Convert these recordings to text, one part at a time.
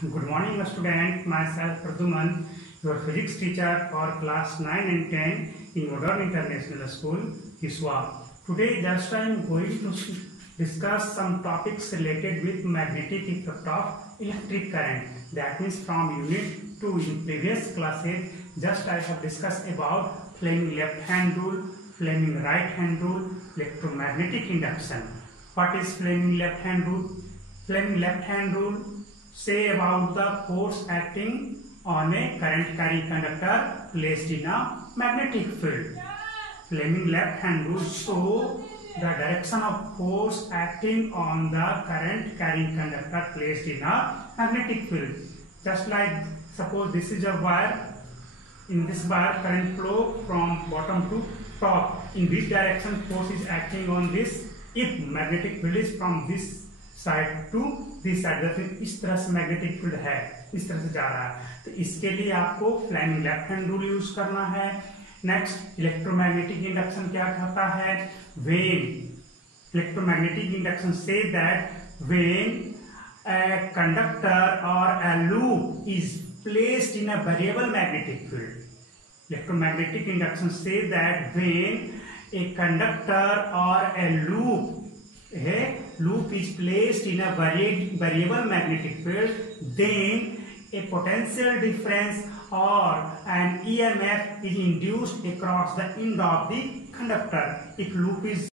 Good morning, student. Myself Praduman, your physics teacher for class 9 and 10 in Modern International School, Hiswa. Today, just I am going to discuss some topics related with magnetic effect of electric current. That means from unit 2 in previous classes, just I have discussed about Fleming left hand rule, Fleming right hand rule, electromagnetic induction. What is Fleming left hand rule? Fleming left hand rule say about the force acting on a current carrying conductor placed in a magnetic field. Fleming left hand rule show the direction of force acting on the current carrying conductor placed in a magnetic field. Just like suppose this is a wire. In this wire current flow from bottom to top. In this direction force is acting on this. If magnetic field is from this side to this side, फिर इस तरह से magnetic field है, इस तरह से जा रहा है, तो इसके लिए आपको Fleming left hand rule use करना है. नेक्स्ट इलेक्ट्रोमैग्नेटिक इंडक्शन क्या कहता है? व्हेन इलेक्ट्रोमैग्नेटिक इंडक्शन से that when a conductor or a loop is placed in a variable magnetic field. Electromagnetic induction say that when a conductor or a loop is placed in a variable magnetic field, then a potential difference or an EMF is induced across the end of the conductor. If loop is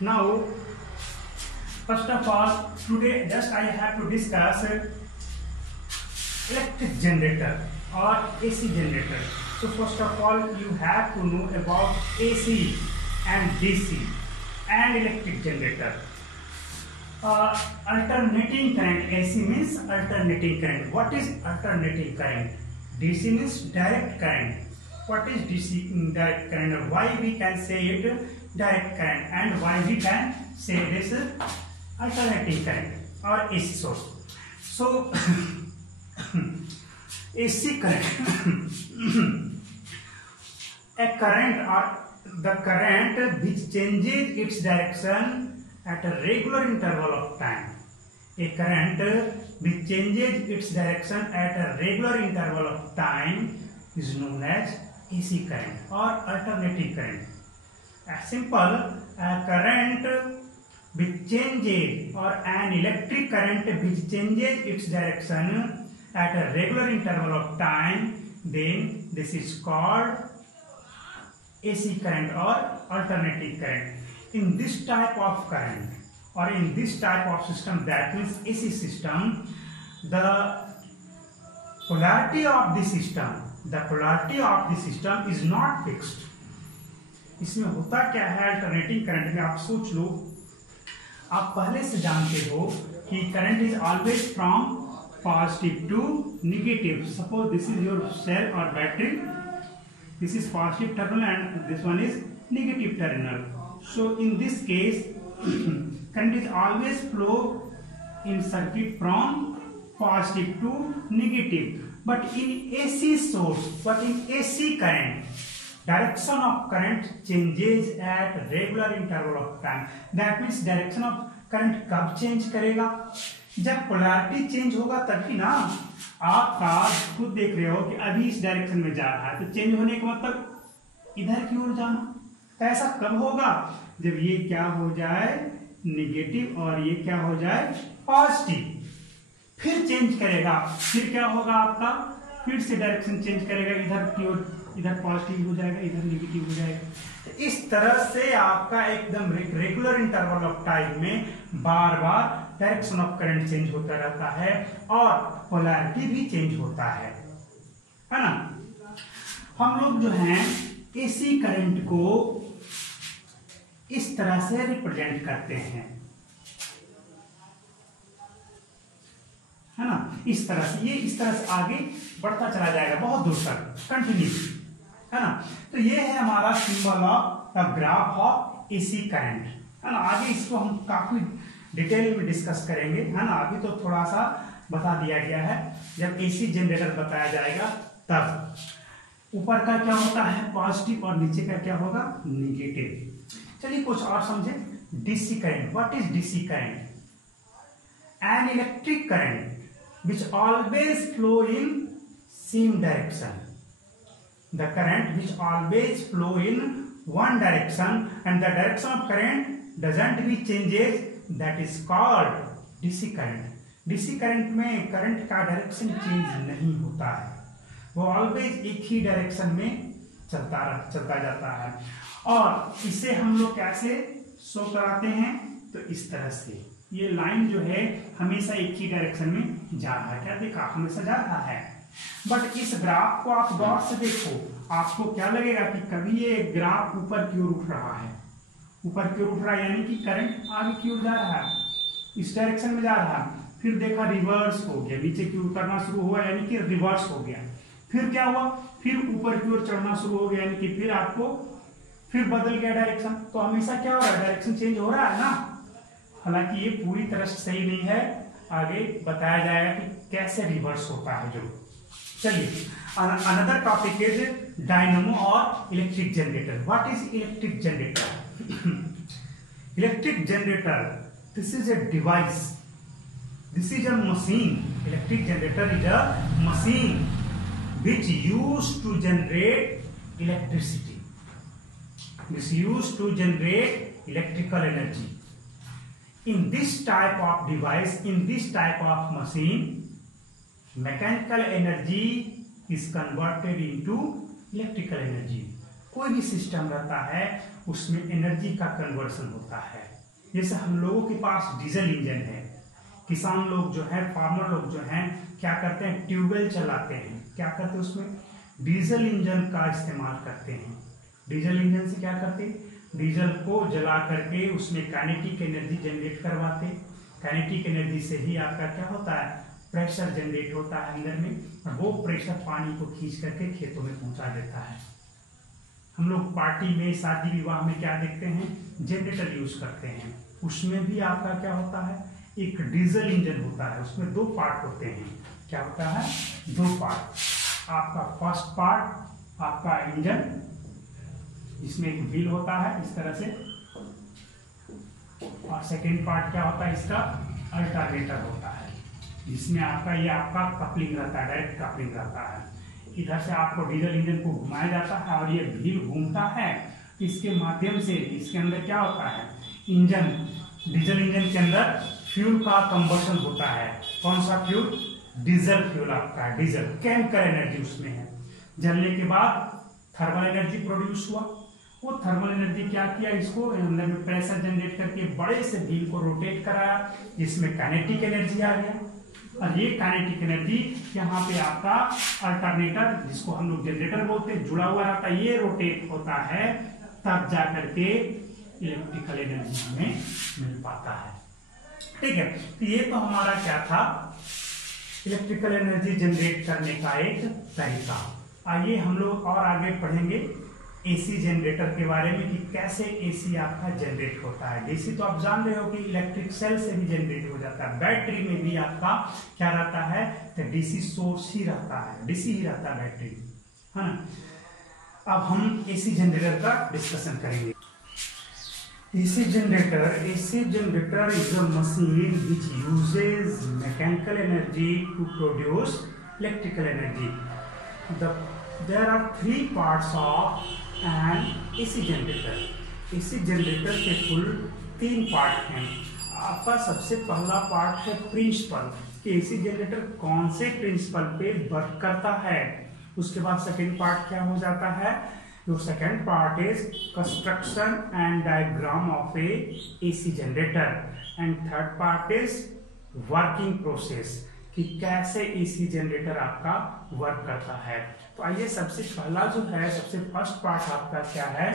now, first of all, today just I have to discuss electric generator or AC generator. So first of all, you have to know about AC and DC and electric generator. Alternating current. AC means alternating current. What is alternating current? DC means direct current. What is DC? Direct current. Or why we can say it direct current, and why we can say this alternating current or AC source. So AC current a current or the current which changes its direction at a regular interval of time. A current which changes its direction at a regular interval of time is known as AC current or alternating current. A simple current which changes, or an electric current which changes its direction at a regular interval of time, then this is called AC current or alternating current. In this type of current or in this type of system, that means AC system, the polarity of the system is not fixed. इसमें होता क्या है alternating current में? आप सोच लो, आप पहले से जानते हो कि current is always from positive to negative. Suppose this is your cell और battery. This is positive terminal and this one is negative terminal. So in this case current is always flow in circuit from positive to negative. But in AC source, but in AC current, direction of current changes at regular interval of time. That means direction of current कब change करेगा? जब polarity change होगा तभी ना. आप खुद देख रहे हो कि अभी इस डायरेक्शन में जा रहा है, तो चेंज होने का मतलब इधर की ओर जाना. तो ऐसा कब होगा? जब ये क्या हो जाए निगेटिव और ये क्या हो जाए पॉजिटिव, फिर चेंज करेगा. फिर क्या होगा आपका? फिर से डायरेक्शन चेंज करेगा, इधर की ओर, इधर पॉजिटिव हो जाएगा, इधर नेगेटिव हो जाएगा. तो इस तरह से आपका एकदम रेगुलर इंटरवल ऑफ टाइम में बार बार डायरेक्शन ऑफ करंट चेंज होता रहता है और पोलैरिटी भी चेंज होता है ना. हम लोग जो हैं एसी करंट को इस तरह से रिप्रेजेंट करते हैं, है ना. इस तरह से, ये इस तरह से आगे बढ़ता चला जाएगा बहुत दूर तक कंटिन्यू, है ना. तो ये है हमारा symbol of the graph of AC current, है ना. आगे इसको हम काफी डिटेल में डिस्कस करेंगे, है ना. अभी तो थोड़ा सा बता दिया गया है, जब एसी जनरेटर बताया जाएगा तब ऊपर का क्या होता है पॉजिटिव और नीचे का क्या होगा नेगेटिव. चलिए कुछ और समझे. DC current. What is DC current? an electric current which always flow in same direction. The current which always flow in one direction and the direction of current doesn't be changes, that is called DC current. DC current में current का direction change नहीं होता है, वो always एक ही direction में चलता जाता है। और इसे हम लोग कैसे शो कराते हैं, तो इस तरह से ये लाइन जो है हमेशा एक ही डायरेक्शन में जा रहा है। क्या देखा, हमेशा जा रहा है। बट इस ग्राफ को आप गौर से देखो, आपको क्या लगेगा कि कभी ये ग्राफ ऊपर की ओर उठ रहा है, ऊपर की ओर उठ रहा है, यानी कि करंट आगे की ओर जा रहा है, इस डायरेक्शन में जा रहा है। फिर देखा रिवर्स हो गया, नीचे की ओर उतरना शुरू हुआ, यानी कि रिवर्स हो गया। फिर क्या हुआ, फिर ऊपर की ओर चढ़ना शुरू हो गया, यानी कि फिर आपको फिर बदल गया डायरेक्शन। तो हमेशा क्या हो रहा है, डायरेक्शन चेंज हो रहा है ना। हालांकि ये पूरी तरह से सही नहीं है, आगे बताया जाएगा कि कैसे रिवर्स होता है। जो चलिए, अनदर टॉपिक इज डायनेमो और electric generator. What is electric generator? Electric generator, this is a device, this is a machine. Electric generator is a machine which used to generate electricity, this used to generate electrical energy. In this type of device, in this type of machine, mechanical energy is converted into electrical energy. कोई भी system रहता है उसमें energy का conversion होता है। जैसे हम लोगों के पास डीजल इंजन है, किसान लोग जो है, फार्मर लोग जो हैं, क्या करते हैं, ट्यूबवेल चलाते हैं। क्या करते हैं, उसमें डीजल इंजन का इस्तेमाल करते हैं। डीजल इंजन से क्या करते हैं, डीजल को जला करके उसमें काइनेटिक एनर्जी जनरेट करवाते। काइनेटिक एनर्जी से ही आपका क्या होता है, प्रेशर जनरेट होता है अंदर में, और वो प्रेशर पानी को खींच करके खेतों में पहुंचा देता है। हम लोग पार्टी में, शादी विवाह में क्या देखते हैं, जनरेटर यूज करते हैं। उसमें भी आपका क्या होता है, एक डीजल इंजन होता है, उसमें दो पार्ट होते हैं। क्या होता है, दो पार्ट। आपका फर्स्ट पार्ट आपका इंजन, इसमें एक व्हील होता है इस तरह से, और सेकेंड पार्ट क्या होता है, इसका अल्टरनेटर होता है, जिसमें आपका ये आपका कपलिंग रहता है, डायरेक्ट कपलिंग रहता है। इधर से आपको डीजल इंजन को घुमाया जाता है और ये व्हील घूमता है, इसके माध्यम से इसके अंदर क्या होता है, इंजन, डीजल इंजन के अंदर फ्यूल का कंबशन होता है। कौन सा फ्यूल, डीजल फ्यूल आपका, डीजल केमिकल एनर्जी उसमें है। जलने के बाद थर्मल एनर्जी प्रोड्यूस हुआ, वो थर्मल एनर्जी क्या किया, इसको अंदर में प्रेशर जनरेट करके बड़े से व्हील को रोटेट कराया, जिसमें काइनेटिक एनर्जी आ गया। और ये काइनेटिक एनर्जी यहाँ पे आपका अल्टरनेटर, जिसको हम लोग जनरेटर बोलते हैं, जुड़ा हुआ रहता है, ये रोटेट होता है, तब जा करके इलेक्ट्रिकल एनर्जी हमें मिल पाता है। ठीक है, तो ये तो हमारा क्या था, इलेक्ट्रिकल एनर्जी जनरेट करने का एक तरीका। आइए हम लोग और आगे पढ़ेंगे एसी जनरेटर के बारे में, कि कैसे एसी आपका जनरेट होता है। डीसी तो आप जान रहे हो कि इलेक्ट्रिक सेल से भी जनरेट हो जाता है। बैटरी में भी आपका क्या रहता है, तो डीसी सोर्स ही रहता है, डीसी ही रहता है बैटरी, है ना। अब हम एसी जनरेटर का डिस्कशन करेंगे। AC generator is a machine which uses mechanical energy to produce electrical energy. There are three parts of an AC generator. AC generator के कुल 3 पार्ट हैं। आपका सबसे पहला पार्ट है प्रिंसिपल, कि AC जनरेटर कौन से प्रिंसिपल पे वर्क करता है। उसके बाद सेकेंड पार्ट क्या हो जाता है, your second part is construction and diagram of a AC generator, and third part is working process, कि कैसे AC जनरेटर आपका वर्क करता है। तो आइए, सबसे पहला जो है, सबसे फर्स्ट पार्ट आपका क्या है,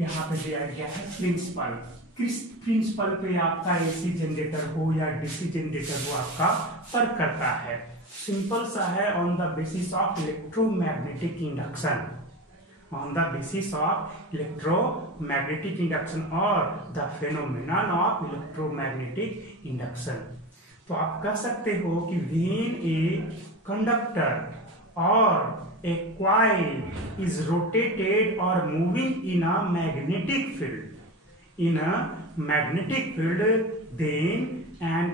यहाँ पे दिया गया है प्रिंसिपल। किस प्रिंसिपल पे आपका AC जनरेटर हो या DC जनरेटर हो आपका वर्क करता है। सिंपल सा है, on the basis of electromagnetic induction, on the basis of electromagnetic induction or the phenomenon of electromagnetic induction। तो आप कह सकते हो कि when a conductor or a coil is rotated or moving in a magnetic field, then an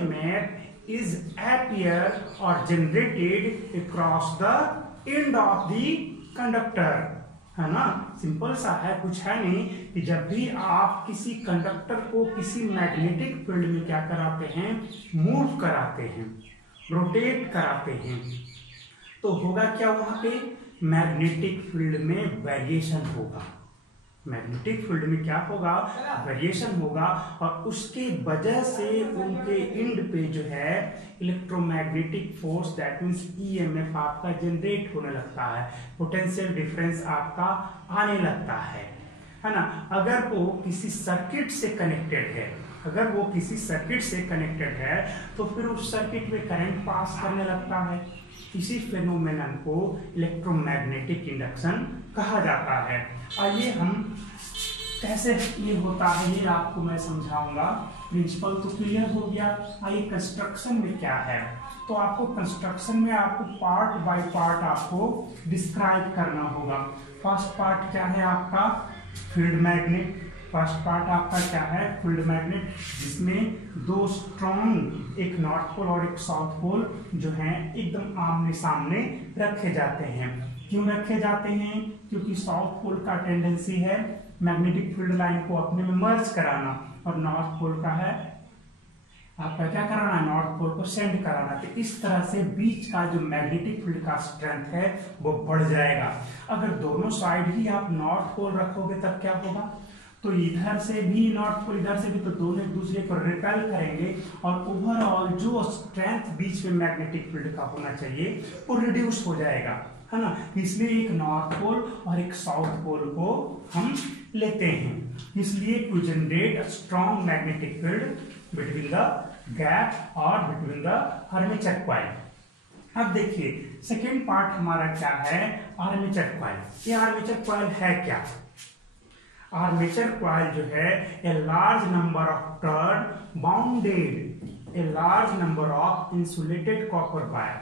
EMF is appear or generated across the end of the conductor, है ना। Simple सा है, कुछ है नहीं कि जब भी आप किसी कंडक्टर को किसी मैग्नेटिक फील्ड में क्या कराते हैं, मूव कराते हैं, रोटेट कराते हैं, तो होगा क्या, वहां पे मैग्नेटिक फील्ड में वेरिएशन होगा। मैग्नेटिक फील्ड में क्या होगा, वेरिएशन होगा, और उसके वजह से उनके एंड पे जो है electromagnetic force, that means EMF आपका जनरेट होने लगता है, पोटेंशियल डिफरेंस आपका आने लगता है ना। अगर वो किसी सर्किट से कनेक्टेड है, अगर वो किसी सर्किट से कनेक्टेड है तो फिर उस सर्किट में करंट पास करने लगता है। इसी फेनोमेनन को इलेक्ट्रोमैग्नेटिक इंडक्शन कहा जाता है। आइए हम कैसे ये होता है ये आपको मैं समझाऊंगा। प्रिंसिपल तो क्लियर हो गया। आइए कंस्ट्रक्शन में क्या है, तो आपको कंस्ट्रक्शन में आपको पार्ट बाय पार्ट आपको डिस्क्राइब करना होगा। फर्स्ट पार्ट क्या है आपका, फील्ड मैग्नेट। फर्स्ट पार्ट आपका क्या है, फील्ड मैग्नेट, जिसमें दो स्ट्रॉन्ग, एक नॉर्थ पोल और एक साउथ पोल जो हैं एकदम आमने सामने रखे जाते हैं। क्यों रखे जाते हैं, क्योंकि साउथ पोल का टेंडेंसी है मैग्नेटिक फील्ड लाइन को अपने में मर्ज कराना, और नॉर्थ पोल का है आपका क्या कराना है, नॉर्थ पोल को सेंड कराना। तो इस तरह से बीच का जो मैग्नेटिक फील्ड का स्ट्रेंथ है वो बढ़ जाएगा। अगर दोनों साइड ही आप नॉर्थ पोल रखोगे तब क्या होगा, तो इधर से भी नॉर्थ पोल, इधर से भी, तो दोनों एक दूसरे को रिपेल करेंगे, और ओवरऑल जो स्ट्रेंथ बीच में मैग्नेटिक फील्ड का होना चाहिए वो रिड्यूस हो जाएगा, है ना। इसलिए एक नॉर्थ पोल और एक साउथ पोल को हम लेते हैं, इसलिए to generate a strong magnetic field between the gap और बिटवीन द आर्मेचर कॉइल। अब देखिए सेकेंड पार्ट हमारा क्या है, आर्मेचर कॉइल। ये आर्मेचर कॉइल है क्या, आर्मेचर कॉइल जो है a large number of turn bounded, a large number of insulated copper wire,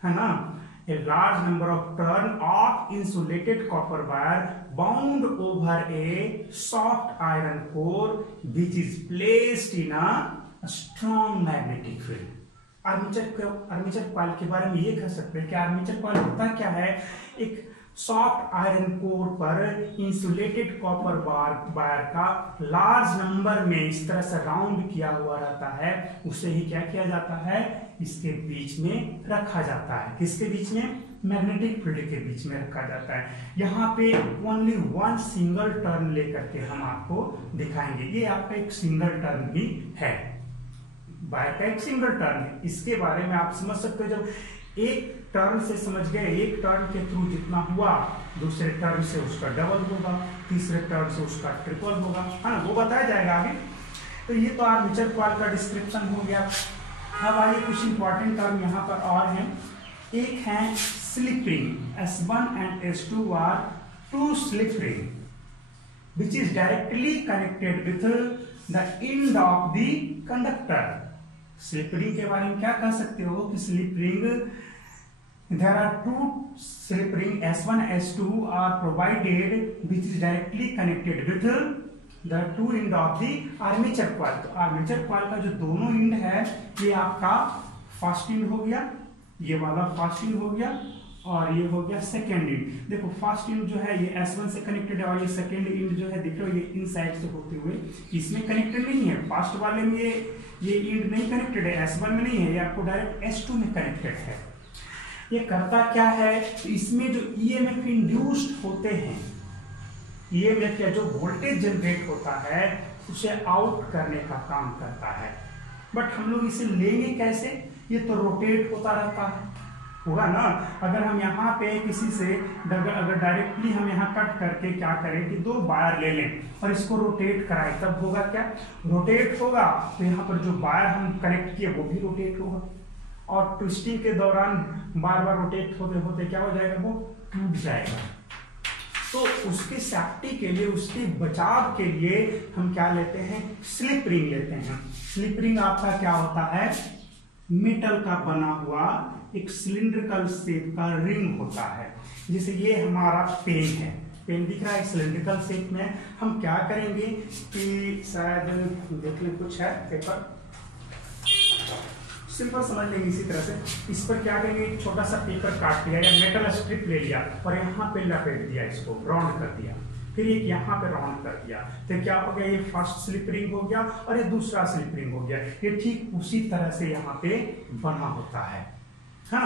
है ना, a large number of turn of insulated copper wire bound over a soft iron core which is placed in a strong magnetic field। Armature coil के बारे में ये कह सकते हैं कि आर्मेचर कॉइल होता क्या है, एक सॉफ्ट आयरन कोर पर इंसुलेटेड कॉपर वायर का लार्ज नंबर में इस तरह से राउंड किया हुआ रहता है, उसे ही क्या किया जाता है, इसके बीच में रखा जाता है। किसके बीच में, मैग्नेटिक फील्ड के बीच में रखा जाता है। यहाँ पे ओनली वन सिंगल टर्न लेकर के हम आपको दिखाएंगे। ये आपका एक सिंगल टर्न भी है, वायर का एक सिंगल टर्न है। इसके बारे में आप समझ सकते हो, जब एक टर्न से समझ गए, एक टर्न के थ्रू जितना हुआ, दूसरे टर्न से उसका डबल होगा, तीसरे टर्न से उसका ट्रिपल होगा, है ना, वो बताया जाएगा आगे। तो ये तो आर्मेचर कॉइल का डिस्क्रिप्शन हो गया। अब आइए कुछ इंपॉर्टेंट टर्म यहाँ पर और हैं। एक है slip ring, S1 and S2 are two slip ring which is directly connected with the end of the conductor। Slip ring के बारे में क्या कह सकते हो कि slip ring, there are two slip ring S1 S2 are provided which is directly connected with the two end of the armature coil। तो armature coil का जो दोनों एंड है ये आपका फर्स्ट एंड हो गया, ये वाला फर्स्ट एंड हो गया, और ये हो गया सेकेंड एंड। देखो फर्स्ट एंड जो है ये S1 से कनेक्टेड है, और ये सेकेंड एंड जो है देख रहे हो ये इन साइड से होते हुए इसमें कनेक्टेड नहीं है। फर्स्ट वाले में ये एंड नहीं कनेक्टेड है, S1 में नहीं है, ये आपको डायरेक्ट S2 में कनेक्टेड है। ये करता क्या है, इसमें जो ईएमएफ इंड्यूस्ड होते हैं, ईएमएफ या जो वोल्टेज जनरेट होता है उसे आउट करने का काम करता है। बट हम लोग इसे लेंगे कैसे, ये तो रोटेट होता रहता है, होगा ना। अगर हम यहाँ पे किसी से अगर डायरेक्टली हम यहाँ कट करके क्या करें कि दो वायर ले लें और इसको रोटेट कराएं, तब होगा क्या, रोटेट होगा, तो यहाँ पर जो वायर हम कनेक्ट किए वो भी रोटेट होगा, और ट्विस्टिंग के दौरान बार बार रोटेट होते होते क्या हो जाएगा, वो टूट जाएगा। तो उसकी सेफ्टी के लिए, उसके बचाव के लिए हम क्या लेते हैं, स्लिप रिंग लेते हैं। स्लिप रिंग आपका क्या होता है, मेटल का बना हुआ एक सिलिंड्रिकल शेप का रिंग होता है। जैसे ये हमारा पेन है, पेन दिख रहा है सिलिंड्रिकल शेप में। हम क्या करेंगे कि शायद देख लें कुछ है पेपर, सिंपल समझ लेंगे इसी तरह से। इस पर क्या करेंगे, एक छोटा सा पेपर काट लिया या मेटल स्ट्रिप ले लिया और यहाँ पे लपेट दिया, इसको राउंड कर दिया, फिर एक यहाँ पे राउंड कर दिया, तो क्या हो गया, ये फर्स्ट स्लिप रिंग हो गया और ये दूसरा स्लिप रिंग हो गया। ये ठीक उसी तरह से यहाँ पे बना होता है ना,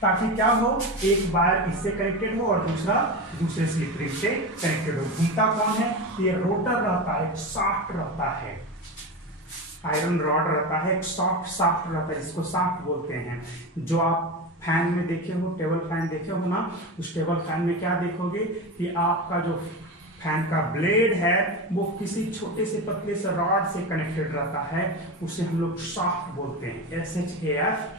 ताकि क्या हो, एक वायर इससे कनेक्टेड हो और दूसरा दूसरे स्लिप रिंग से कनेक्टेड हो। घूमता कौन है, ये रोटर रहता है, शाफ्ट रहता है, आयरन रॉड रहता है, एक सॉफ्ट शाफ्ट रहता है जिसको शाफ्ट बोलते हैं। जो आप फैन में देखे हो, टेबल फैन देखे हो ना, उस टेबल फैन में क्या देखोगे कि आपका जो फैन का ब्लेड है वो किसी छोटे से पतले से रॉड से कनेक्टेड रहता है, उसे हम लोग शाफ्ट बोलते हैं, SHAFT।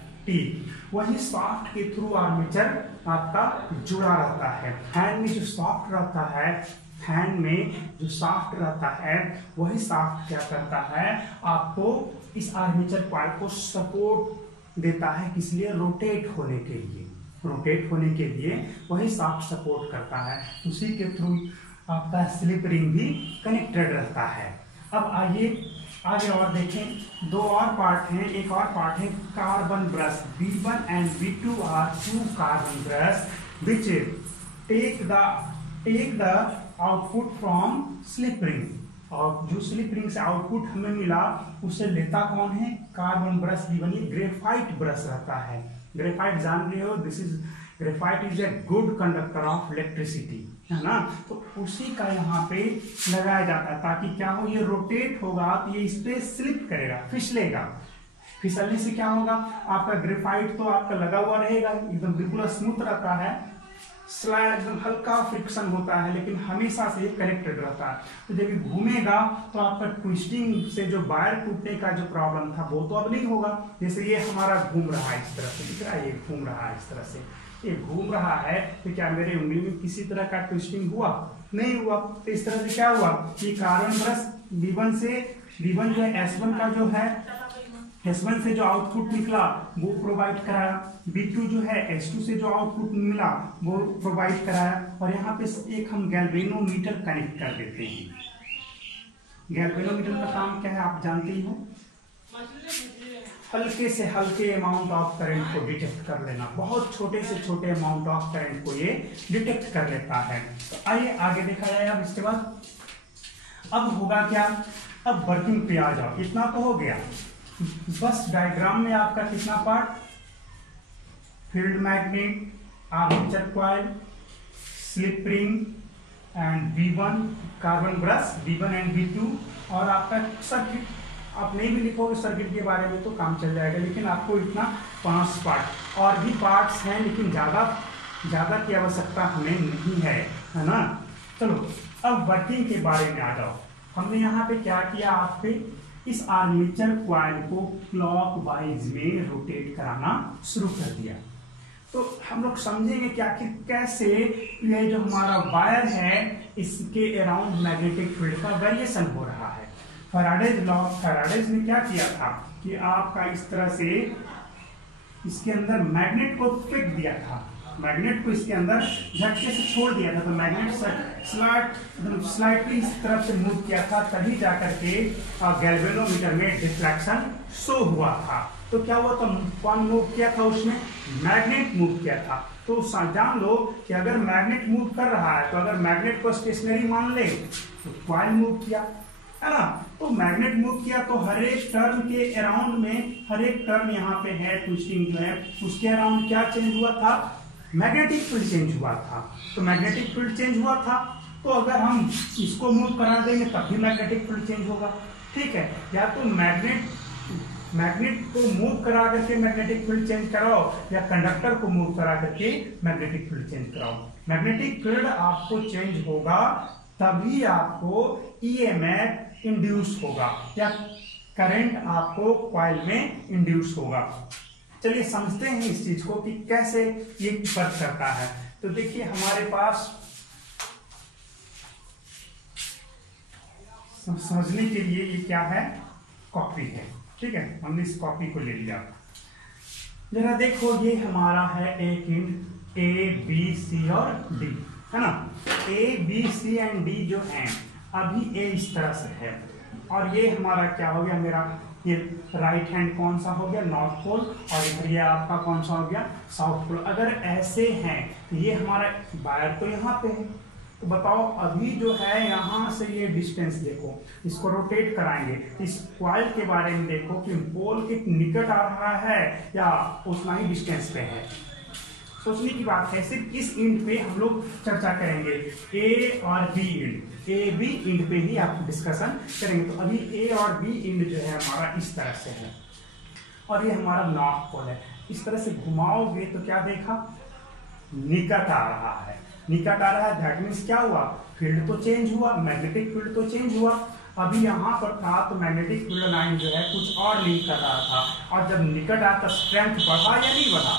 वही शाफ्ट के थ्रू आर्मेचर आपका जुड़ा रहता है। फैन में जो शाफ्ट रहता है, फैन में जो शाफ्ट रहता है, वही शाफ्ट क्या करता है, आपको इस आर्मेचर कॉइल को सपोर्ट देता है, किस लिए, रोटेट होने के लिए। रोटेट होने के लिए वही शाफ्ट सपोर्ट करता है, उसी के थ्रू आपका स्लिप रिंग भी कनेक्टेड रहता है। अब आइए आगे और देखें, दो और पार्ट हैं, एक और पार्ट है carbon brush. B1 and B2 are two carbon brush which take the output from slip ring। और जो स्लिप रिंग से आउटपुट हमें मिला उसे लेता कौन है, कार्बन ब्रश B1। ये ग्रेफाइट ब्रश रहता है, ग्रेफाइट जान रहे हो, this is graphite is a good conductor of electricity, है ना। तो उसी का यहाँ पे लगाया जाता है ताकि क्या हो, ये रोटेट होगा तो ये इस पे स्लिप करेगा, फिसलेगा। फिसलने से क्या होगा, आपका ग्रेफाइट तो आपका लगा हुआ रहेगा, एकदम बिल्कुल स्मूथ रहता है, स्लाइड एकदम हल्का फ्रिक्शन होता है, लेकिन हमेशा से ये कनेक्टेड रहता है। तो जब ये घूमेगा तो आपका ट्विस्टिंग से जो वायर टूटने का जो प्रॉब्लम था वो तो अब नहीं होगा। जैसे ये हमारा घूम रहा है इस तरह से, दिख रहा है, ये घूम रहा है इस तरह से, ये घूम रहा है, तो क्या मेरे उंगली में किसी तरह का ट्विस्टिंग हुआ, नहीं हुआ। तो इस तरह से क्या हुआ कि कार्बन ब्रश B1 जो है S1 का जो है, S1 से जो आउटपुट निकला वो प्रोवाइड कराया, B2 जो है S2 से जो आउटपुट मिला वो प्रोवाइड कराया, और यहाँ पे एक हम गैल्वेनोमीटर कनेक्ट कर देते हैं। गैल्वेनोमीटर का काम क्या है आप जानते ही हो, हल्के से हल्के अमाउंट ऑफ करंट को डिटेक्ट कर लेना, बहुत छोटे से छोटे अमाउंट ऑफ करंट को ये डिटेक्ट कर लेता है। तो आइए आगे देखा जाए। अब इसके बाद अब होगा क्या, अब वर्किंग पे आ जाओ। इतना तो हो गया, बस डायग्राम में आपका कितना part, field magnet, armature coil, slip ring and B1 carbon brush, B1 and B2, और आपका सर्किट। आप नहीं भी लिखोगे सर्किट के बारे में तो काम चल जाएगा, लेकिन आपको इतना 5 पार्ट, और भी पार्ट्स हैं लेकिन ज़्यादा की आवश्यकता हमें नहीं है ना। चलो अब वर्किंग के बारे में आ जाओ। हमने यहाँ पे क्या किया, आप पे इस आर्मेचर कॉइल को क्लॉकवाइज में रोटेट कराना शुरू कर दिया। तो हम लोग समझेंगे कि आखिर कैसे ये जो हमारा वायर है इसके अराउंड मैग्नेटिक फील्ड का वेरिएशन हो रहा है। फैराडेज ने क्या किया था कि आपका इस तरह से इसके अंदर मैग्नेट को फेंक दिया था, मैग्नेट को इसके अंदर झटके से छोड़ दिया था, तो मैग्नेट स्लाइडली इस तरफ से मूव किया था, तभी जाकर के गैल्वेनोमीटर में डिफ्लेक्शन शो हुआ था। तो क्या हुआ, तो कौन मूव किया था उसमें, मैग्नेट मूव किया था। तो जान लो कि अगर मैग्नेट मूव कर रहा है, तो अगर मैग्नेट को स्टेशनरी मान ले तो कॉइल मूव किया, है ना। तो मैग्नेट मूव किया तो हर एक टर्न के अराउंड में, हर एक टर्न यहाँ पे है ट्विस्टिंग जो है, उसके अराउंड क्या चेंज हुआ था, मैग्नेटिक फील्ड चेंज हुआ था। तो मैग्नेटिक फील्ड चेंज हुआ था, तो अगर हम इसको मूव करा देंगे तब भी मैग्नेटिक फील्ड चेंज होगा, ठीक है। या तो मैग्नेट को मूव करा करके मैग्नेटिक फील्ड चेंज कराओ, या कंडक्टर को मूव करा करके मैग्नेटिक फील्ड चेंज कराओ। मैग्नेटिक फील्ड आपको चेंज होगा तभी आपको EMF इंड्यूस होगा, या करंट आपको कॉइल में इंड्यूस होगा। चलिए समझते हैं इस चीज को कि कैसे ये वर्क करता है। तो देखिए हमारे पास समझने के लिए ये क्या है, कॉपी है, ठीक है। हमने इस कॉपी को ले लिया, जरा देखो ये हमारा है एक इंड A, B, C और D, है ना। A, B, C and D जो है, अभी A इस तरह से है, और ये हमारा क्या हो गया, मेरा ये राइट हैंड कौन सा हो गया, नॉर्थ पोल, और इधर ये आपका कौन सा हो गया, साउथ पोल। अगर ऐसे हैं, ये हमारा वायर तो यहाँ पे है, तो बताओ अभी जो है यहाँ से ये डिस्टेंस देखो, इसको रोटेट कराएंगे, इस कॉइल के बारे में देखो कि पोल के निकट आ रहा है या उतना ही डिस्टेंस पे है। सोचने की बात है, सिर्फ इस इंड पे हम लोग चर्चा करेंगे, ए और B end, A B end पे ही आप डिस्कशन करेंगे। तो अभी ए और बी इंड जो है हमारा इस तरह से है, और ये हमारा नॉर्थ पोल है। इस तरह से घुमाओगे तो क्या देखा, निकट आ रहा है, निकट आ रहा है, दैट मीन्स क्या हुआ, फील्ड तो चेंज हुआ, मैग्नेटिक फील्ड तो चेंज हुआ। अभी यहाँ पर था तो मैग्नेटिक फील्ड लाइन जो है कुछ और नहीं कर रहा था, और जब निकट आता स्ट्रेंथ बढ़ा या नहीं बढ़ा,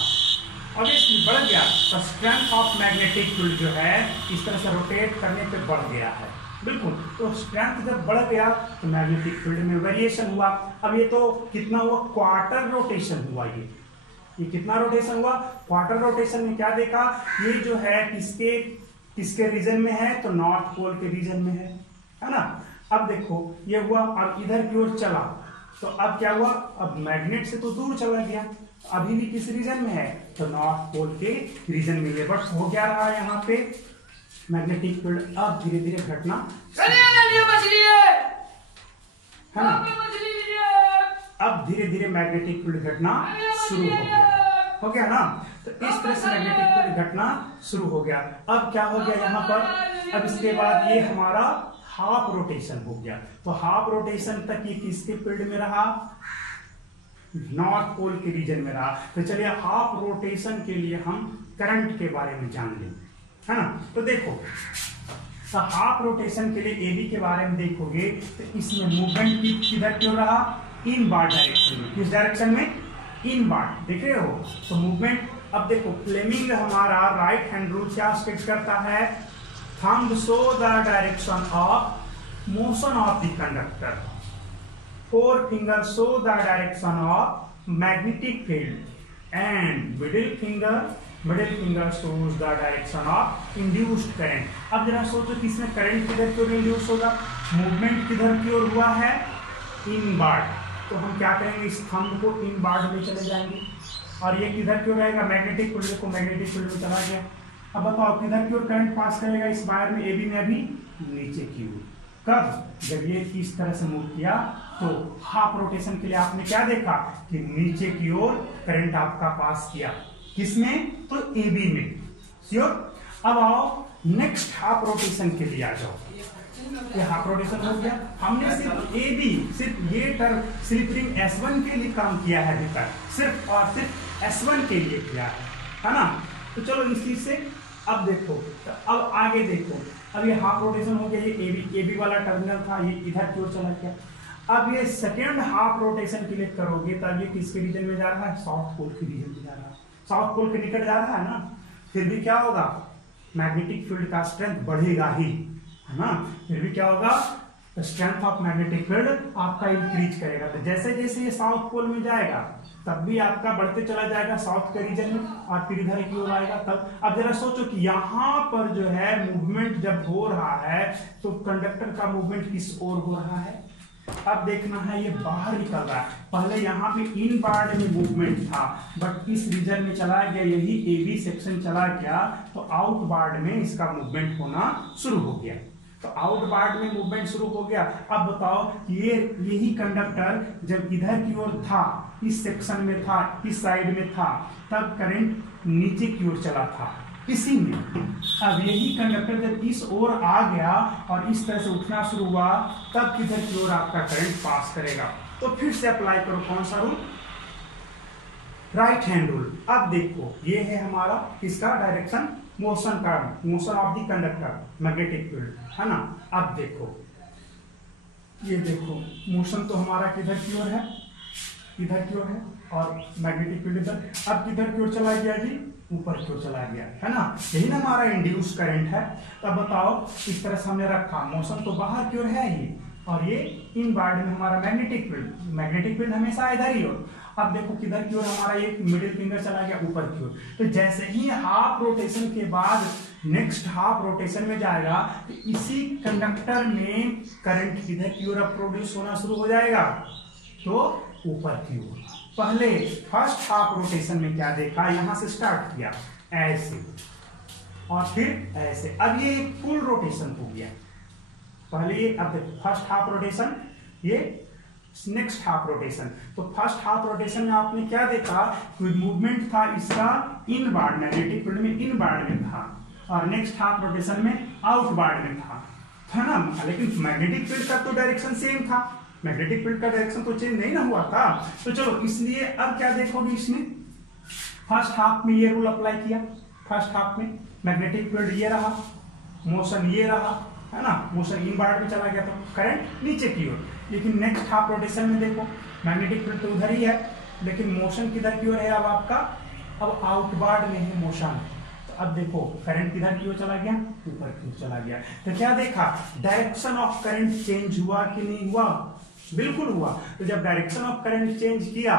ऑब्वियसली बढ़ गया। तो स्ट्रेंथ ऑफ मैग्नेटिक फील्ड जो है इस तरह से रोटेट करने पे बढ़ गया है, बिल्कुल। तो स्ट्रेंथ जब बढ़ गया तो मैग्नेटिक फील्ड में वेरिएशन हुआ। अब ये तो कितना हुआ, क्वार्टर रोटेशन हुआ, ये कितना रोटेशन हुआ, क्वार्टर रोटेशन में क्या देखा, ये जो है किसके रीजन में है, तो नॉर्थ पोल के रीजन में है ना। अब देखो ये हुआ, अब इधर की ओर चला, तो अब क्या हुआ, अब मैग्नेट से तो दूर चला गया, अभी भी किस रीजन में है, तो नॉर्थ पोल के रीजन में है। बट हो क्या रहा है यहाँ पे, मैग्नेटिक फील्ड अब धीरे धीरे घटना है ना, अब धीरे धीरे मैग्नेटिक फील्ड घटना शुरू हो गया ना। तो इस तरह से मैग्नेटिक फील्ड घटना शुरू हो गया। अब क्या हो गया यहाँ पर, अब इसके बाद ये हमारा हाफ रोटेशन हो गया। तो हाफ रोटेशन तक ये किसके फील्ड में रहा, नॉर्थ पोल के रीजन में रहा। तो चलिए हाफ रोटेशन के लिए हम करंट के बारे में जान लें, है ना। तो देखो, तो हाफ रोटेशन के लिए एबी के बारे में देखोगे तो इसमें मूवमेंट किधर क्यों रहा, इन बार डायरेक्शन में, किस डायरेक्शन में, इन बार, देख रहे हो। तो मूवमेंट, अब देखो फ्लेमिंग हमारा राइट हैंड रूल क्या स्टेट करता है, thumb show the direction of motion of the conductor, four finger show the direction of magnetic field, and middle finger shows the direction of induced current. अब जरा सोचो कि इसमें current किधर की ओर इंड्यूस होगा, मूवमेंट किधर की ओर हुआ है, इनवर्ड। तो हम क्या करेंगे, इस थंब को इनवर्ड में चले जाएंगे, और ये किधर की ओर रहेगा, मैग्नेटिक फील्ड को मैग्नेटिक फील्ड में चला गया। अब बताओ किधर की ओर करंट पास करेगा इस वायर में, एबी में, अभी नीचे की ओर। कब, जब ये इस तरह से मूव किया तो हाफ रोटेशन के लिए आपने क्या देखा कि नीचे की ओर करंट आपका पास किया, किसमें, तो एबी में, श्योर। अब आओ नेक्स्ट हाफ रोटेशन के लिए आ जाओ, ये हाफ रोटेशन हो गया। हमने सिर्फ एबी, सिर्फ ये टर्म स्लिप रिंग S1 के लिए काम किया है अभी तक, सिर्फ और सिर्फ S1 के लिए किया है ना। तो चलो इस चीज से अब देखो, तो अब आगे देखो, अब ये हाफ रोटेशन हो गया, ये एबी वाला टर्मिनल था, ये इधर की ओर चला गया। अब ये सेकेंड हाफ रोटेशन के लिए करोगे तब ये किसके रीजन में जा रहा है, साउथ पोल के रीजन में जा रहा है, साउथ पोल के निकट जा रहा है ना। फिर भी क्या होगा, मैग्नेटिक फील्ड का स्ट्रेंथ बढ़ेगा ही, है ना। फिर भी क्या होगा, स्ट्रेंथ ऑफ मैग्नेटिक फील्ड आपका इंक्रीज करेगा। तो जैसे जैसे ये साउथ पोल में जाएगा तब भी आपका बढ़ते चला जाएगा साउथ के रीजन में, और फिर इधर की ओर आएगा तब। अब जरा सोचो कि यहाँ पर जो है मूवमेंट जब हो रहा है तो कंडक्टर का मूवमेंट किस ओर हो रहा है, अब देखना है, ये बाहर निकल रहा है। पहले यहाँ पे इन पार्ट में मूवमेंट था, बट इस रीजन में चला गया, यही एबी सेक्शन चला गया, तो आउट बार्ड में इसका मूवमेंट होना शुरू हो गया। तो आउट बार्ड में मूवमेंट शुरू हो गया। अब बताओ, ये यही कंडक्टर जब इधर की ओर था, इस सेक्शन में था, इस साइड में था, तब करंट नीचे की ओर चला था इसी में। अब यही कंडक्टर जब इस ओर आ गया और इस तरह से उठना शुरू हुआ, तब किधर की ओर आपका करंट पास करेगा। तो फिर से अप्लाई करो कौन सा रूल, राइट हैंड रूल। अब देखो ये है हमारा किसका डायरेक्शन, मोशन का, motion of the conductor magnetic field, है ना। अब देखो, ये देखो मोशन तो हमारा किधर की ओर है, इधर की ओर है, और मैग्नेटिक फील्ड इधर। अब किधर की ओर चला गया जी, ऊपर की ओर चला गया, है ना। यही ना हमारा इंड्यूस करंट है। तब बताओ, इस तरह से हमने रखा, मोशन तो बाहर की ओर है ही, और ये इन बार्ड में हमारा मैग्नेटिक फील्ड हमेशा इधर ही हो। अब देखो किधर की ओर हमारा ये मिडिल फिंगर चला गया, ऊपर की ओर। तो जैसे ही हाफ रोटेशन के बाद नेक्स्ट हाफ रोटेशन में जाएगा, तो इसी कंडक्टर में करंट किधर की ओर प्रोड्यूस होना शुरू हो जाएगा, तो ऊपर की ओर। पहले फर्स्ट हाफ रोटेशन में क्या देखा, यहां से स्टार्ट किया ऐसे और फिर ऐसे। अब ये फुल रोटेशन हो गया। पहले ये, अब फर्स्ट हाफ रोटेशन, ये नेक्स्ट हाफ रोटेशन। तो फर्स्ट हाफ रोटेशन में आपने क्या देखा, कोई मूवमेंट था इसका इनवार्ड, मैग्नेटिक फील्ड में इनवार्ड में था, और नेक्स्ट हाफ रोटेशन में आउटवार्ड में था ना। लेकिन मैग्नेटिक फील्ड का तो डायरेक्शन सेम था, मैग्नेटिक फील्ड का डायरेक्शन तो चेंज नहीं ना हुआ था। तो चलो, इसलिए अब क्या देखोगे इसमें, फर्स्ट हाफ में ये रूल अप्लाई किया। फर्स्ट हाफ में मैग्नेटिक फील्ड ये रहा, मोशन ये रहा, है ना, मोशन इनवार्ड में चला गया तो करंट नीचे की ओर। लेकिन नेक्स्ट हाफ रोटेशन में देखो, मैग्नेटिक फील्ड तो उधर ही है, लेकिन मोशन किधर की ओर है अब आपका, अब आउटवार्ड में है मोशन। तो अब देखो करंट किधर की ओर चला गया, ऊपर की ओर चला गया। तो क्या देखा, डायरेक्शन ऑफ करंट चेंज हुआ कि नहीं हुआ, बिल्कुल हुआ। तो जब डायरेक्शन ऑफ करंट चेंज किया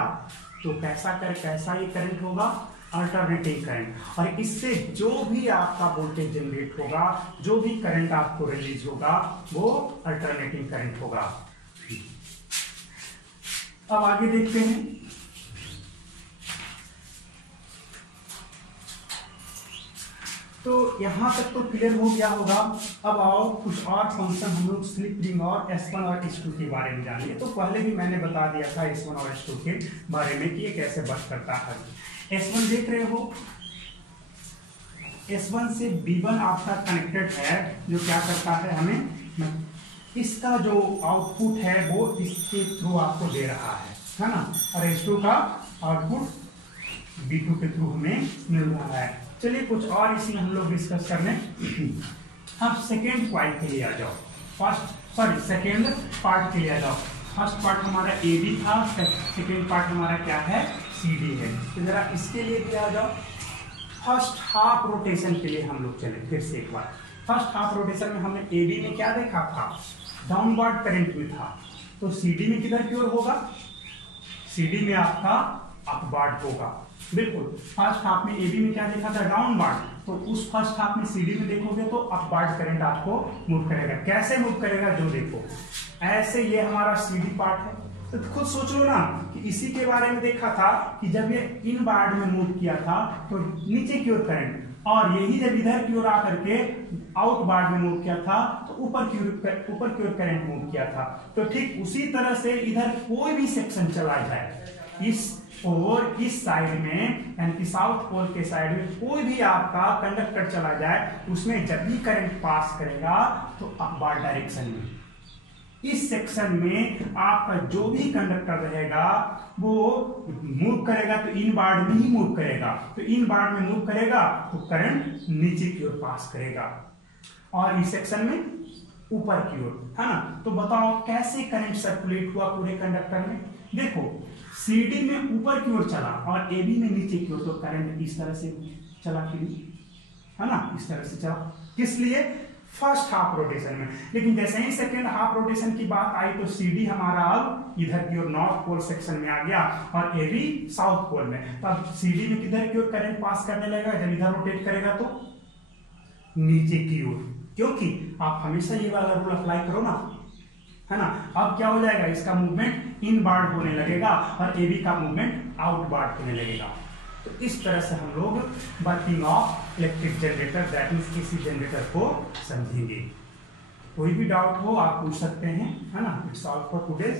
तो कैसा ये करंट होगा, अल्टरनेटिंग करंट। और इससे जो भी आपका वोल्टेज जनरेट होगा, जो भी करंट आपको रिलीज होगा, वो अल्टरनेटिंग करंट होगा। अब आगे देखते हैं। तो यहां तक तो क्लियर हो गया होगा। अब आओ कुछ और फंक्शन हम लोग स्लिप रिंग और S1 और S2 के बारे में जानिए। तो पहले भी मैंने बता दिया था S1 और S2 के बारे में कि ये कैसे वर्क करता है। S1 देख रहे हो, S1 से B1 आपका कनेक्टेड है, जो क्या करता है, हमें इसका जो आउटपुट है वो इसके थ्रू आपको दे रहा है ना। और S2 का आउटपुट B2 के थ्रू हमें मिल रहा है। चलिए कुछ और इसमें हम लोग डिस्कस करने। अब सेकेंड क्वाइल के लिए आ जाओ, सेकेंड पार्ट के लिए आ जाओ। फर्स्ट पार्ट हमारा AB था, सेकेंड पार्ट हमारा क्या है, CD है। तो जरा इसके लिए भी आ जाओ। फर्स्ट हाफ रोटेशन के लिए हम लोग चले फिर से एक बार। फर्स्ट हाफ रोटेशन में हमने AB में क्या देखा था, डाउनवर्ड करंट में था। तो CD में किधर की ओर होगा, CD में आपका अपवर्ड होगा। बिल्कुल, फर्स्ट हाफ में AB में क्या देखा था, डाउनवर्ड। तो उस फर्स्ट हाफ में CD में देखोगे तो अपवर्ड करंट आपको मूव करेगा। कैसे मूव करेगा, जो देखो ऐसे, ये हमारा CD पार्ट है। तो खुद सोच लो ना कि इसी के बारे में देखा था कि जब ये इनवार्ड में मूव किया था तो नीचे की ओर करंट, और यही जब इधर की ओर आकर के आउटवार्ड में मूव किया था तो ऊपर की ओर करंट मूव किया था। तो ठीक उसी तरह से इधर कोई भी सेक्शन चला जाए, इस और इस साइड में, यानी कि साउथ पोल के साइड में कोई भी आपका कंडक्टर चला जाए, उसमें जब भी करंट पास करेगा तो अपवर्ड डायरेक्शन में, इस सेक्शन में आपका जो भी कंडक्टर रहेगा वो मूव करेगा तो इनवार्ड में ही मूव करेगा। तो इनवार्ड में मूव करेगा तो करंट नीचे की ओर पास करेगा, और इस सेक्शन में ऊपर की ओर, है ना। तो बताओ कैसे करंट सर्कुलेट हुआ पूरे कंडक्टर में। देखो CD में ऊपर की ओर चला और AB में नीचे की ओर, तो करंट इस तरह से चला, है ना, इस तरह से चला। किस लिए, फर्स्ट हाफ रोटेशन में। लेकिन जैसे ही सेकेंड हाफ रोटेशन की बात आई तो CD हमारा अब इधर की ओर नॉर्थ पोल सेक्शन में आ गया और AB साउथ पोल में। तब CD में किधर की ओर करंट पास करने लगेगा, जब इधर रोटेट करेगा तो नीचे की ओर, क्योंकि आप हमेशा ये वाला रूल अप्लाई करो ना, है ना। अब क्या हो जाएगा, इसका मूवमेंट इनवार्ड होने लगेगा और AB का मूवमेंट आउटवार्ड होने लगेगा। तो इस तरह से हम लोग working of electric generator, that means AC generator को समझेंगे। कोई भी डाउट हो आप पूछ सकते हैं, है ना। It's all for today.